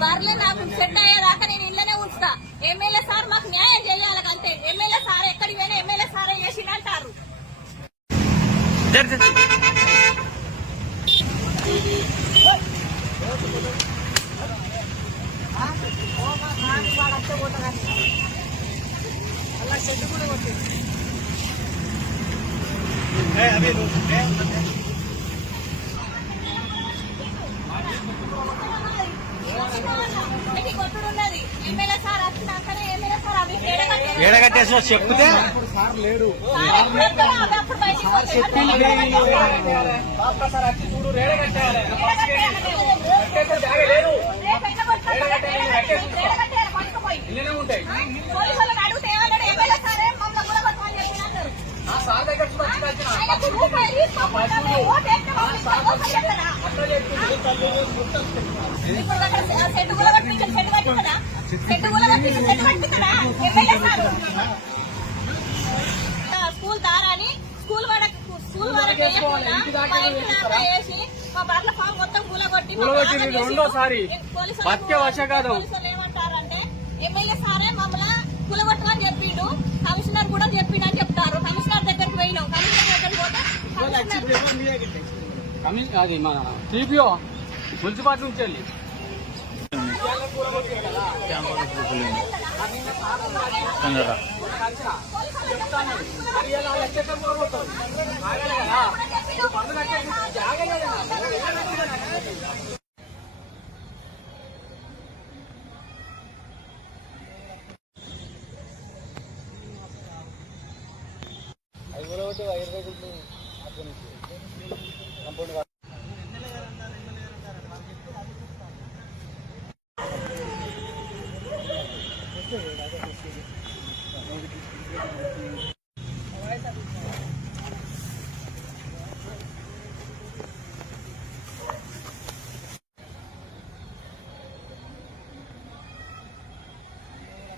బర్లే నాకు సెట్ అయ్యేదాకా నేను ఇళ్ళనే ఉంచుతా. ఎమ్మెల్యే సార్ మాకు న్యాయం చేయాలి అంతే. ఎమ్మెల్యే సార్ ఎక్కడికి పోయినా ఎమ్మెల్యే సారే చేసిందంటారు. కొట్టుడున్నది ఎమ్మెల్యే సార్ వచ్చినాకనే ఎమ్మెల్యే సార్ అవి ఏడగట్టేసి చెప్తే సార్ లేడు అప్పుడు బయటికి పోలీసులను అడిగితే ఏమన్నాడు? ఎమ్మెల్యే సారే మమ్మల్ని కూలగొట్టమని చెప్పినారు. ఆయనకు రూపాయి తీసుకోకుండా ఓటేస్తే మమ్మల్ని చెప్తారా? ఇప్పుడు అక్కడ సెట్టు కూలగొట్టించారు. సెట్టు కట్టించడా? సెట్టు కూలగొట్టించారు. సెట్టు కట్టించడా ఎమ్మెల్యే సారు? స్కూల్ దారాని స్కూల్ వరకు వేసి మా బర్ల ఫామ్ మొత్తం కూలగొట్టి రెండోసారి పోలీసులు ఏమంటారంటే ఎమ్మెల్యే సారే మమ్మల్ని కూలగొట్టమని చెప్పిండు. కమిషనర్ కూడా చెప్పిండు అని చెప్తారు. కమిషనర్ దగ్గరికి పోయినాం. కమిషనర్ దగ్గరికి పోతే అది మన టీపీఓ మున్సిపాలిటీ నుంచి వెళ్ళి